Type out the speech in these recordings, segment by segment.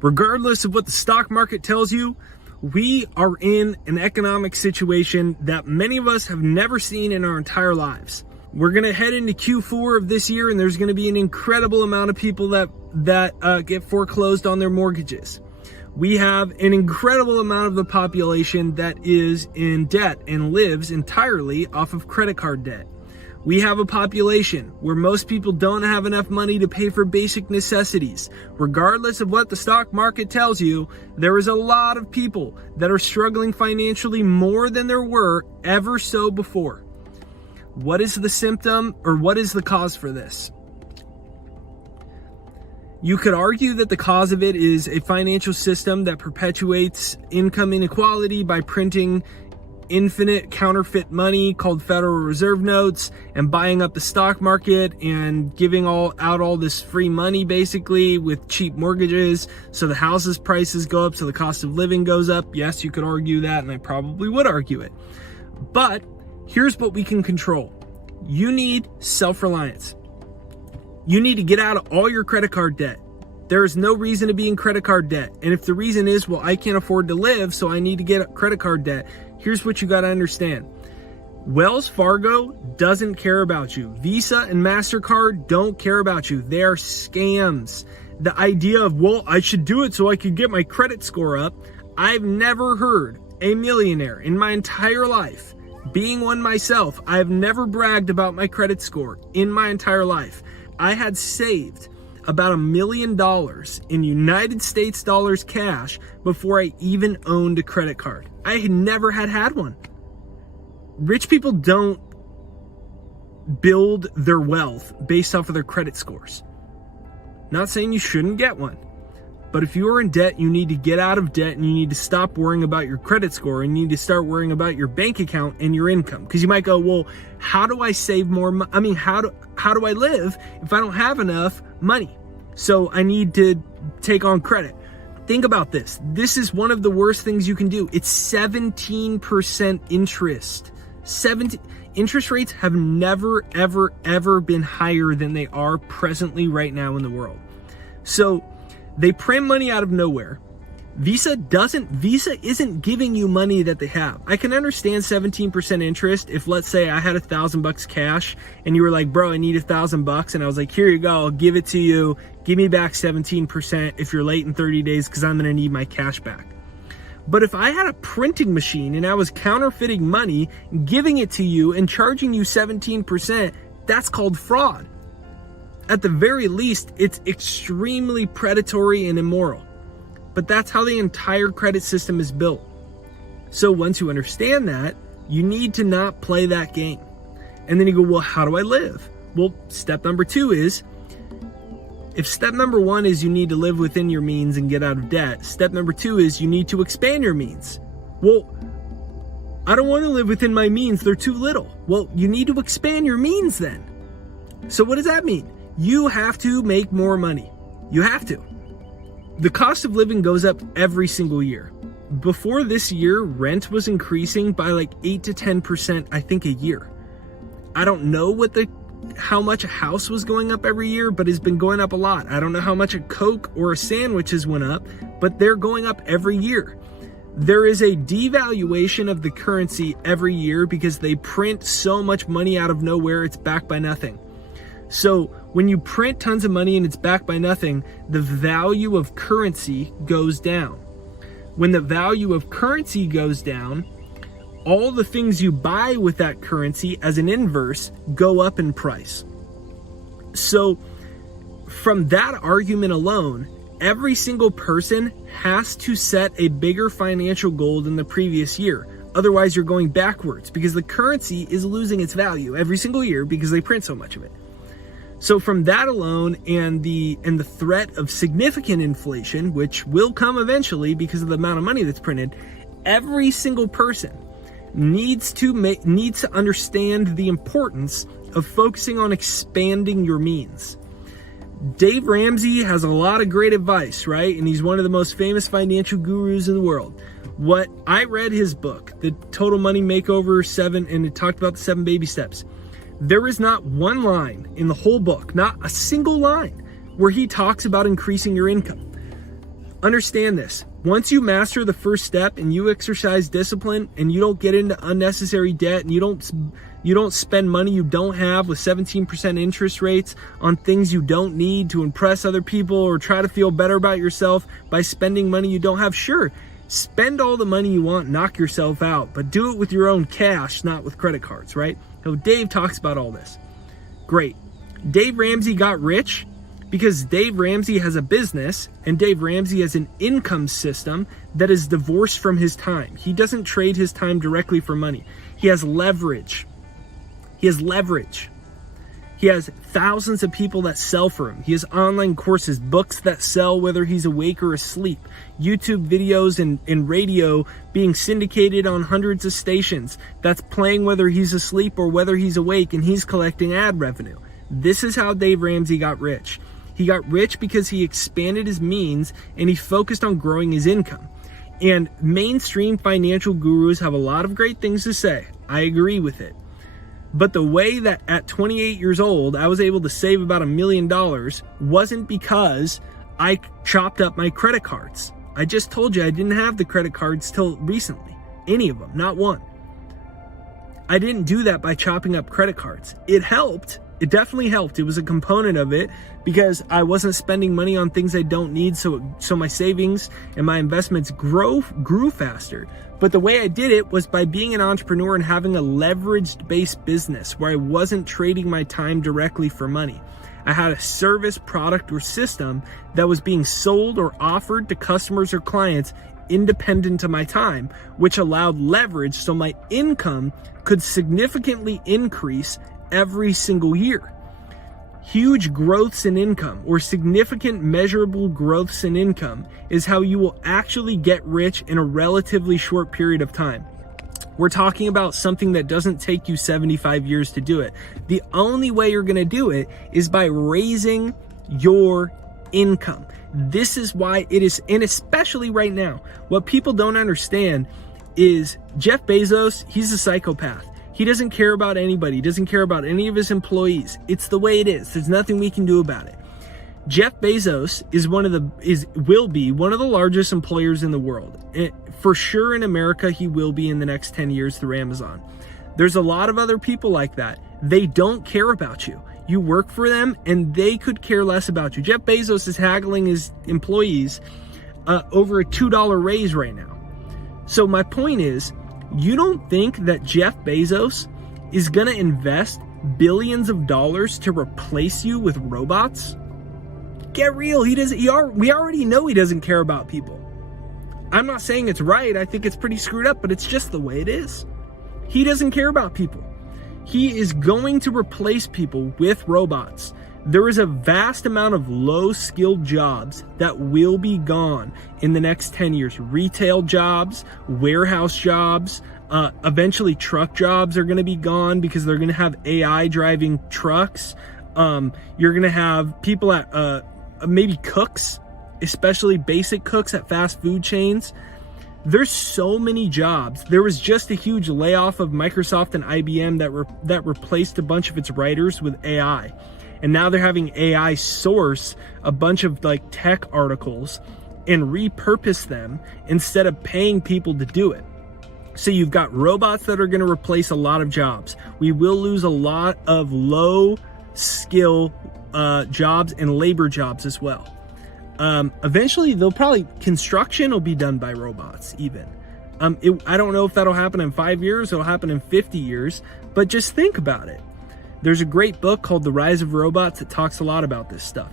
Regardless of what the stock market tells you, we are in an economic situation that many of us have never seen in our entire lives. We're going to head into Q4 of this year, and there's going to be an incredible amount of people that get foreclosed on their mortgages. We have an incredible amount of the population that is in debt and lives entirely off of credit card debt. We have a population where most people don't have enough money to pay for basic necessities. Regardless of what the stock market tells you, there is a lot of people that are struggling financially more than there were ever so before. What is the symptom, or what is the cause for this? You could argue that the cause of it is a financial system that perpetuates income inequality by printing infinite counterfeit money called Federal Reserve notes and buying up the stock market and giving out all this free money basically with cheap mortgages, so the houses prices go up, so the cost of living goes up. Yes, you could argue that, and I probably would argue it. But here's what we can control. You need self-reliance. You need to get out of all your credit card debt. There is no reason to be in credit card debt. And if the reason is, well, I can't afford to live, so I need to get credit card debt, here's what you got to understand. Wells Fargo doesn't care about you. Visa and MasterCard don't care about you. They are scams. The idea of, well, I should do it so I could get my credit score up. I've never heard a millionaire in my entire life, being one myself, I've never bragged about my credit score in my entire life. I had saved about $1 million in United States dollars cash before I even owned a credit card. I had never had one. Rich people don't build their wealth based off of their credit scores. Not saying you shouldn't get one, but if you are in debt, you need to get out of debt, and you need to stop worrying about your credit score, and you need to start worrying about your bank account and your income. Because you might go, well, how do I save more money? I mean, how do I live if I don't have enough money? So I need to take on credit. Think about this. This is one of the worst things you can do. It's 17% interest. Interest rates have never, ever, ever been higher than they are presently right now in the world. So they print money out of nowhere. Visa isn't giving you money that they have. I can understand 17% interest if, let's say, I had $1,000 cash and you were like, bro, I need $1,000, and I was like, here you go, I'll give it to you. Give me back 17% if you're late in 30 days because I'm gonna need my cash back. But if I had a printing machine and I was counterfeiting money, giving it to you and charging you 17%, that's called fraud. At the very least, it's extremely predatory and immoral. But that's how the entire credit system is built. So once you understand that, you need to not play that game. And then you go, well, how do I live? Well, step number 2 is, if step number 1 is you need to live within your means and get out of debt, step number 2 is you need to expand your means. Well, I don't want to live within my means, they're too little. Well, you need to expand your means then. So what does that mean? You have to make more money. You have to. The cost of living goes up every single year. Before this year, rent was increasing by like 8 to 10%, I think, a year. I don't know how much a house was going up every year, but it's been going up a lot. I don't know how much a Coke or a sandwich has went up, but they're going up every year. There is a devaluation of the currency every year because they print so much money out of nowhere, it's backed by nothing. So when you print tons of money and it's backed by nothing, the value of currency goes down. When the value of currency goes down, all the things you buy with that currency as an inverse go up in price. So from that argument alone, every single person has to set a bigger financial goal than the previous year. Otherwise, you're going backwards because the currency is losing its value every single year because they print so much of it. So from that alone, and the threat of significant inflation, which will come eventually because of the amount of money that's printed, every single person needs to understand the importance of focusing on expanding your means. Dave Ramsey has a lot of great advice, right? And he's one of the most famous financial gurus in the world. I read his book, The Total Money Makeover 7, and it talked about the 7 baby steps. There is not one line in the whole book, not a single line, where he talks about increasing your income. Understand this. Once you master the first step and you exercise discipline and you don't get into unnecessary debt and you don't spend money you don't have with 17% interest rates on things you don't need to impress other people or try to feel better about yourself by spending money you don't have, sure, spend all the money you want, knock yourself out, but do it with your own cash, not with credit cards, right? So Dave talks about all this. Great. Dave Ramsey got rich because Dave Ramsey has a business and Dave Ramsey has an income system that is divorced from his time. He doesn't trade his time directly for money. He has leverage. He has thousands of people that sell for him. He has online courses, books that sell whether he's awake or asleep, YouTube videos and radio being syndicated on hundreds of stations that's playing whether he's asleep or whether he's awake, and he's collecting ad revenue. This is how Dave Ramsey got rich. He got rich because he expanded his means and he focused on growing his income. And mainstream financial gurus have a lot of great things to say. I agree with it. But the way that at 28 years old, I was able to save about $1 million wasn't because I chopped up my credit cards. I just told you I didn't have the credit cards till recently. Any of them, not one. I didn't do that by chopping up credit cards. It helped. It definitely helped. It was a component of it because I wasn't spending money on things I don't need, so my savings and my investments grew faster. But the way I did it was by being an entrepreneur and having a leveraged-based business where I wasn't trading my time directly for money. I had a service, product, or system that was being sold or offered to customers or clients independent of my time, which allowed leverage so my income could significantly increase every single year. Huge growths in income or significant measurable growths in income is how you will actually get rich in a relatively short period of time. We're talking about something that doesn't take you 75 years to do it. The only way you're going to do it is by raising your income. This is why it is, and especially right now, what people don't understand is Jeff Bezos, he's a psychopath. He doesn't care about anybody. He doesn't care about any of his employees. It's the way it is. There's nothing we can do about it. Jeff Bezos will be one of the largest employers in the world. For sure in America, he will be in the next 10 years through Amazon. There's a lot of other people like that. They don't care about you. You work for them and they could care less about you. Jeff Bezos is haggling his employees over a $2 raise right now. So my point is, you don't think that Jeff Bezos is going to invest billions of dollars to replace you with robots? Get real. We already know he doesn't care about people. I'm not saying it's right. I think it's pretty screwed up, but it's just the way it is. He doesn't care about people. He is going to replace people with robots. There is a vast amount of low-skilled jobs that will be gone in the next 10 years. Retail jobs, warehouse jobs, eventually truck jobs are going to be gone because they're going to have AI driving trucks. You're going to have people at maybe cooks, especially basic cooks at fast food chains. There's so many jobs. There was just a huge layoff of Microsoft and IBM that replaced a bunch of its writers with AI. And now they're having AI source a bunch of like tech articles and repurpose them instead of paying people to do it. So you've got robots that are going to replace a lot of jobs. We will lose a lot of low skill jobs and labor jobs as well. Eventually construction will be done by robots even. I don't know if that'll happen in 5 years, it'll happen in 50 years, but just think about it. There's a great book called The Rise of Robots that talks a lot about this stuff.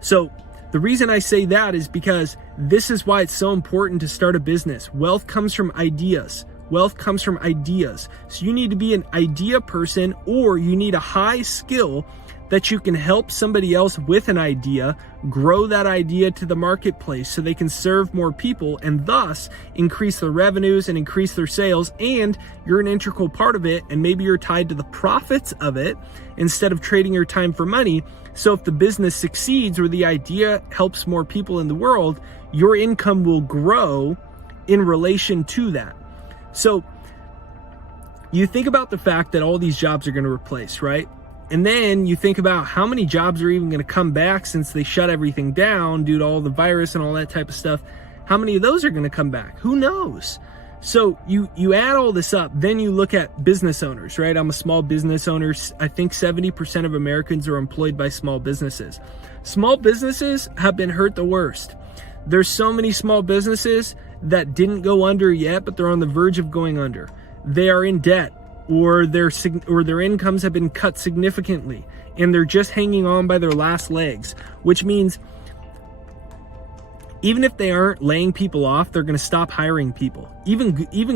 So the reason I say that is because this is why it's so important to start a business. Wealth comes from ideas. Wealth comes from ideas. So you need to be an idea person, or you need a high skill that you can help somebody else with an idea, grow that idea to the marketplace so they can serve more people and thus increase their revenues and increase their sales, and you're an integral part of it, and maybe you're tied to the profits of it instead of trading your time for money. So if the business succeeds or the idea helps more people in the world, your income will grow in relation to that. So you think about the fact that all these jobs are going to replace, right? And then you think about how many jobs are even going to come back since they shut everything down due to all the virus and all that type of stuff. How many of those are going to come back? Who knows? So you add all this up, then you look at business owners, right? I'm a small business owner. I think 70% of Americans are employed by small businesses. Small businesses have been hurt the worst. There's so many small businesses that didn't go under yet, but they're on the verge of going under. They are in debt, or their incomes have been cut significantly, and they're just hanging on by their last legs, which means even if they aren't laying people off, they're going to stop hiring people. Even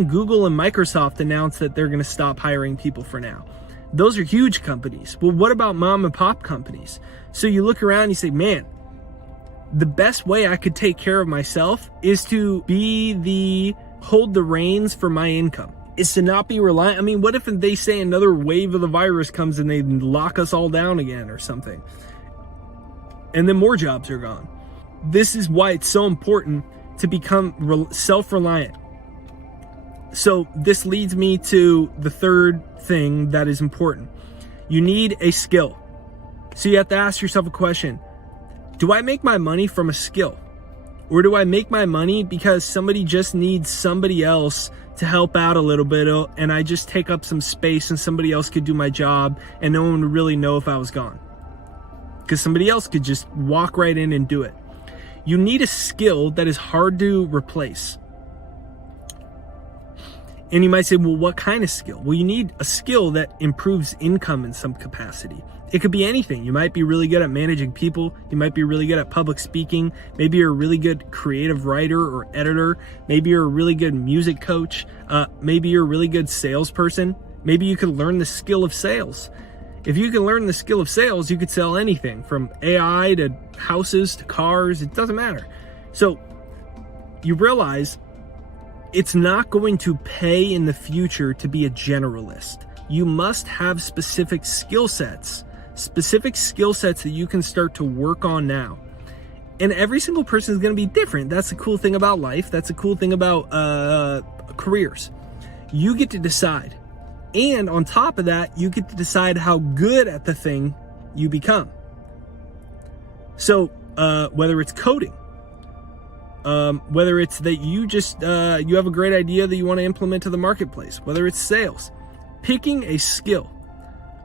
Google and Microsoft announced that they're going to stop hiring people for now. Those are huge companies. Well, what about mom and pop companies? So you look around and you say, man, the best way I could take care of myself is to hold the reins for my income. Is to not be reliant. I mean, what if they say another wave of the virus comes and they lock us all down again or something? And then more jobs are gone. This is why it's so important to become self-reliant. So this leads me to the third thing that is important. You need a skill. So you have to ask yourself a question. Do I make my money from a skill? Or do I make my money because somebody just needs somebody else to help out a little bit, and I just take up some space and somebody else could do my job and no one would really know if I was gone? Because somebody else could just walk right in and do it. You need a skill that is hard to replace. And you might say, well, what kind of skill? Well, you need a skill that improves income in some capacity. It could be anything. You might be really good at managing people. You might be really good at public speaking. Maybe you're a really good creative writer or editor. Maybe you're a really good music coach. Maybe you're a really good salesperson. Maybe you could learn the skill of sales. If you can learn the skill of sales, you could sell anything from AI to houses to cars. It doesn't matter. So you realize it's not going to pay in the future to be a generalist. You must have specific skill sets that you can start to work on now. And every single person is going to be different. That's the cool thing about life. That's the cool thing about careers. You get to decide. And on top of that, you get to decide how good at the thing you become. So whether it's coding, whether it's that you just you have a great idea that you want to implement to the marketplace, whether it's sales, picking a skill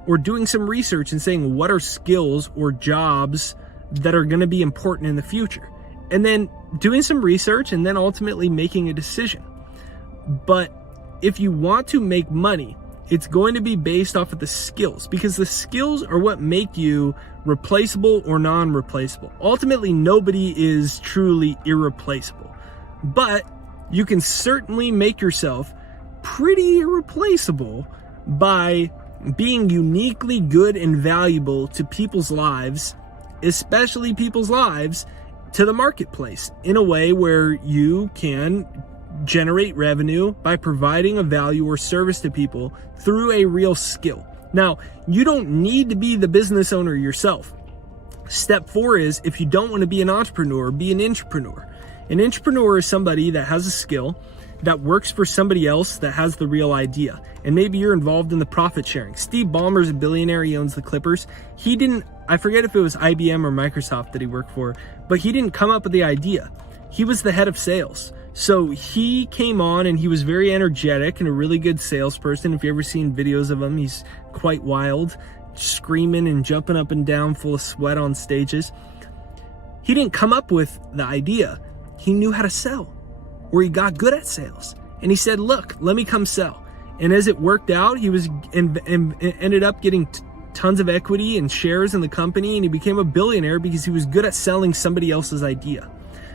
or doing some research and saying what are skills or jobs that are going to be important in the future, and then doing some research and then ultimately making a decision. But if you want to make money, it's going to be based off of the skills, because the skills are what make you replaceable or non-replaceable. Ultimately, nobody is truly irreplaceable, but you can certainly make yourself pretty irreplaceable by being uniquely good and valuable to people's lives, especially people's lives to the marketplace, in a way where you can generate revenue by providing a value or service to people through a real skill. Now, you don't need to be the business owner yourself. Step 4 is, if you don't want to be an entrepreneur, be an intrapreneur. An intrapreneur is somebody that has a skill that works for somebody else that has the real idea. And maybe you're involved in the profit sharing. Steve Ballmer's a billionaire. He owns the Clippers. I forget if it was IBM or Microsoft that he worked for, but he didn't come up with the idea. He was the head of sales. So he came on and he was very energetic and a really good salesperson. If you've ever seen videos of him, he's quite wild, screaming and jumping up and down full of sweat on stages. He didn't come up with the idea. He knew how to sell, or he got good at sales. And he said, look, let me come sell. And as it worked out, he was ended up getting tons of equity and shares in the company, and he became a billionaire because he was good at selling somebody else's idea.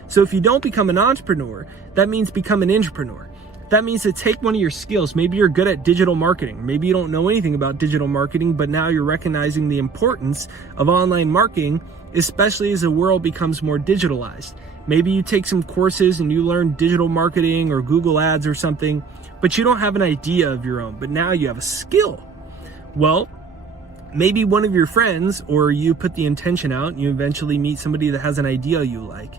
So if you don't become an entrepreneur, that means become an intrapreneur. That means to take one of your skills. Maybe you're good at digital marketing. Maybe you don't know anything about digital marketing, but now you're recognizing the importance of online marketing, especially as the world becomes more digitalized. Maybe you take some courses and you learn digital marketing or Google Ads or something, but you don't have an idea of your own, but now you have a skill. Well, maybe one of your friends, or you put the intention out and you eventually meet somebody that has an idea you like.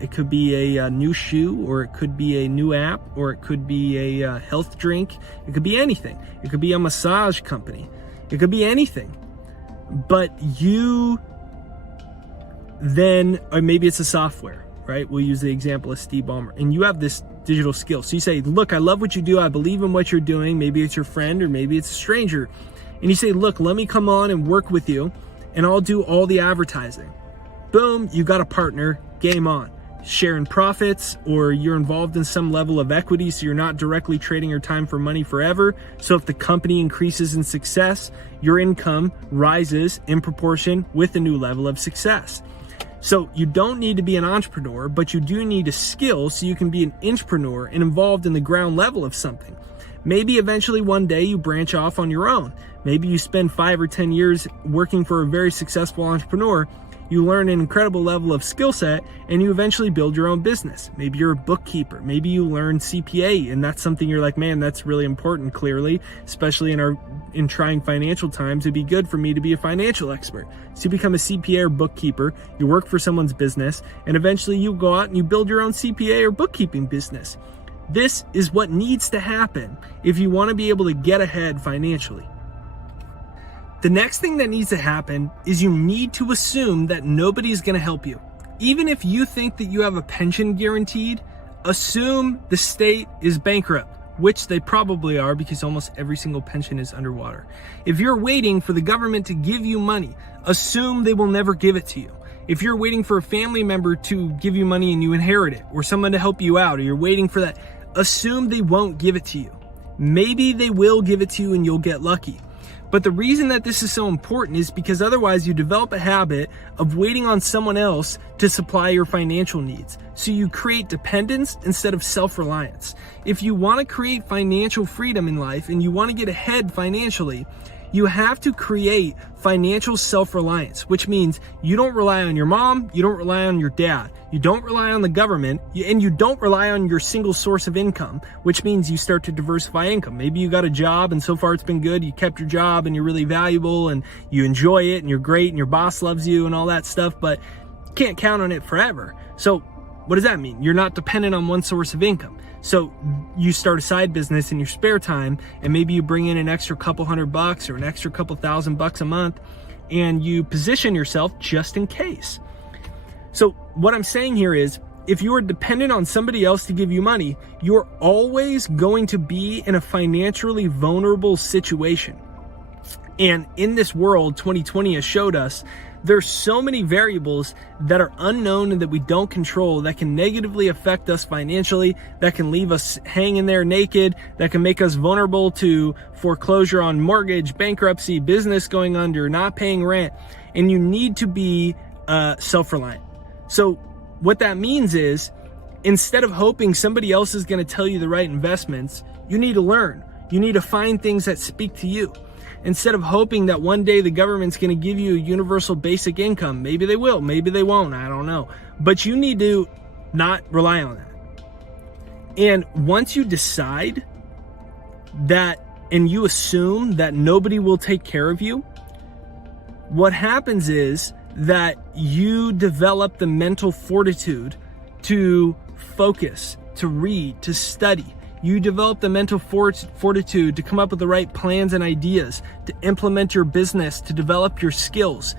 It could be a new shoe, or it could be a new app, or it could be a health drink. It could be anything. It could be a massage company. It could be anything. but you then, or maybe it's a software, right? We'll use the example of Steve Ballmer, and you have this digital skill. So you say, look, I love what you do. I believe in what you're doing. Maybe it's your friend or maybe it's a stranger. And you say, look, let me come on and work with you and I'll do all the advertising. Boom, you got a partner, game on. Sharing profits, or you're involved in some level of equity, so you're not directly trading your time for money forever. So if the company increases in success, your income rises in proportion with the new level of success. So you don't need to be an entrepreneur, but you do need a skill so you can be an intrapreneur and involved in the ground level of something. Maybe eventually one day you branch off on your own. Maybe you spend 5 or 10 years working for a very successful entrepreneur. You learn an incredible level of skill set and you eventually build your own business. Maybe you're a bookkeeper. Maybe you learn CPA, and that's something you're like, man, that's really important, clearly, especially in trying financial times. It'd be good for me to be a financial expert. So you become a CPA or bookkeeper, you work for someone's business, and eventually you go out and you build your own CPA or bookkeeping business. This is what needs to happen if you want to be able to get ahead financially. The next thing that needs to happen is you need to assume that nobody's going to help you. Even if you think that you have a pension guaranteed, assume the state is bankrupt, which they probably are because almost every single pension is underwater. If you're waiting for the government to give you money, assume they will never give it to you. If you're waiting for a family member to give you money and you inherit it, or someone to help you out, or you're waiting for that, assume they won't give it to you. Maybe they will give it to you and you'll get lucky. But the reason that this is so important is because otherwise you develop a habit of waiting on someone else to supply your financial needs. So you create dependence instead of self-reliance. If you want to create financial freedom in life and you want to get ahead financially, you have to create financial self-reliance, which means you don't rely on your mom, you don't rely on your dad, you don't rely on the government, and you don't rely on your single source of income, which means you start to diversify income. Maybe you got a job and so far it's been good, you kept your job and you're really valuable and you enjoy it and you're great and your boss loves you and all that stuff, but you can't count on it forever. So what does that mean? You're not dependent on one source of income. So you start a side business in your spare time and maybe you bring in an extra couple $100 or an extra couple $1,000 a month and you position yourself just in case. So what I'm saying here is, if you are dependent on somebody else to give you money, you're always going to be in a financially vulnerable situation. And in this world, 2020 has showed us there's so many variables that are unknown and that we don't control that can negatively affect us financially, that can leave us hanging there naked, that can make us vulnerable to foreclosure on mortgage, bankruptcy, business going under, not paying rent. And you need to be self-reliant. So what that means is, instead of hoping somebody else is going to tell you the right investments, you need to learn. You need to find things that speak to you. Instead of hoping that one day the government's going to give you a universal basic income. Maybe they will, maybe they won't, I don't know. But you need to not rely on that. And once you decide that, and you assume that nobody will take care of you, what happens is that you develop the mental fortitude to focus, to read, to study. You develop the mental fortitude to come up with the right plans and ideas, to implement your business, to develop your skills.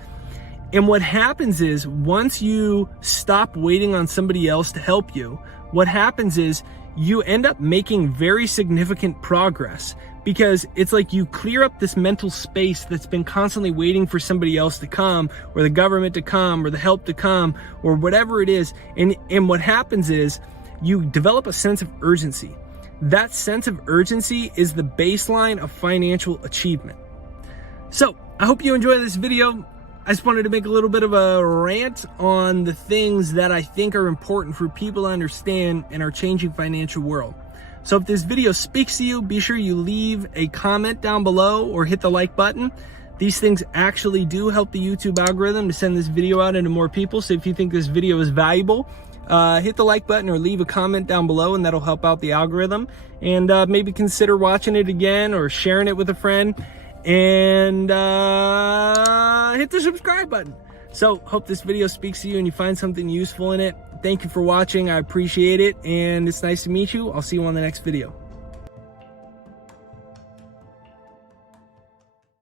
And what happens is, once you stop waiting on somebody else to help you, what happens is you end up making very significant progress, because it's like you clear up this mental space that's been constantly waiting for somebody else to come, or the government to come, or the help to come, or whatever it is. And what happens is you develop a sense of urgency. That sense of urgency is the baseline of financial achievement. So I hope you enjoyed this video. I just wanted to make a little bit of a rant on the things that I think are important for people to understand in our changing financial world. So if this video speaks to you, be sure you leave a comment down below or hit the like button. These things actually do help the YouTube algorithm to send this video out into more people. So if you think this video is valuable, hit the like button or leave a comment down below, and that'll help out the algorithm. And maybe consider watching it again or sharing it with a friend, and hit the subscribe button. So hope this video speaks to you and you find something useful in it. Thank you for watching. I appreciate it, and it's nice to meet you. I'll see you on the next video.